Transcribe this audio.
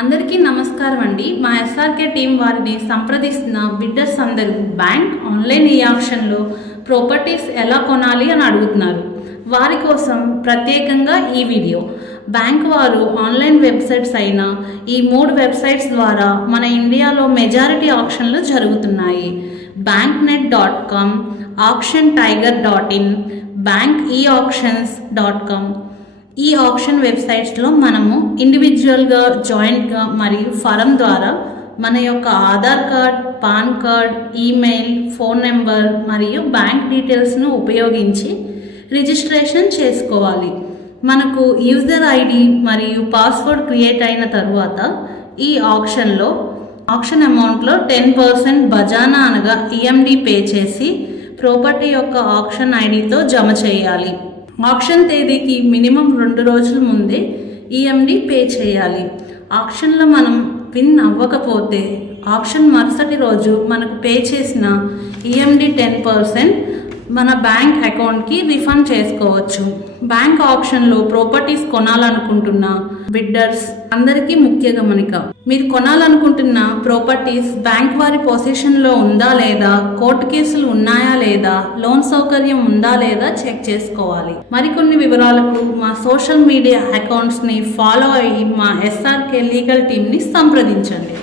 అందరికీ నమస్కారం అండి. మా ఎస్ఆర్కే టీం వారిని సంప్రదిస్తున్న బిడ్డర్స్ అందరూ బ్యాంక్ ఆన్లైన్ ఈ ఆక్షన్లో ప్రాపర్టీస్ ఎలా కొనాలి అని అడుగుతున్నారు. వారి కోసం ప్రత్యేకంగా ఈ వీడియో. బ్యాంక్ వారు ఆన్లైన్ వెబ్సైట్స్ అయిన ఈ 3 వెబ్సైట్స్ ద్వారా మన ఇండియాలో మెజారిటీ ఆక్షన్లు జరుగుతున్నాయి. banknet.com, auctiontiger.in, bankeauctions.com. ఈ ఆప్షన్ వెబ్సైట్స్లో మనము ఇండివిజువల్గా, జాయింట్గా మరియు ఫరం ద్వారా మన యొక్క Aadhaar card, pan card, email, phone number మరియు బ్యాంక్ డీటెయిల్స్ను ఉపయోగించి రిజిస్ట్రేషన్ చేసుకోవాలి. మనకు యూజర్ ఐడి మరియు పాస్వర్డ్ క్రియేట్ అయిన తర్వాత ఈ ఆప్షన్లో ఆప్షన్ అమౌంట్లో 10% బజానా అనగా ఈఎండి పే చేసి ప్రాపర్టీ యొక్క ఆప్షన్ ఐడితో జమ చేయాలి. ఆప్షన్ తేదీకి మినిమం 2 రోజుల ముందే ఈఎండి పే చేయాలి. ఆప్షన్లో మనం విన్ అవ్వకపోతే ఆప్షన్ మరుసటి రోజు మనకు పే చేసిన ఈఎండి 10% మన బ్యాంక్ అకౌంట్కి రిఫండ్ చేసుకోవచ్చు. బ్యాంక్ ఆప్షన్లో ప్రాపర్టీస్ కొనాలనుకుంటున్న బిడ్డర్స్ అందరికీ ముఖ్య గమనిక. మీరు కొనాలనుకుంటున్న ప్రాపర్టీస్ బ్యాంక్ వారి పొజిషన్లో ఉందా లేదా, కోర్టు కేసులు ఉన్నాయా లేదా, లోన్ సౌకర్యం ఉందా లేదా చెక్ చేసుకోవాలి. మరికొన్ని వివరాలకు మా సోషల్ మీడియా అకౌంట్స్ని ఫాలో అయ్యి మా ఎస్ఆర్కే లీగల్ టీమ్ని సంప్రదించండి.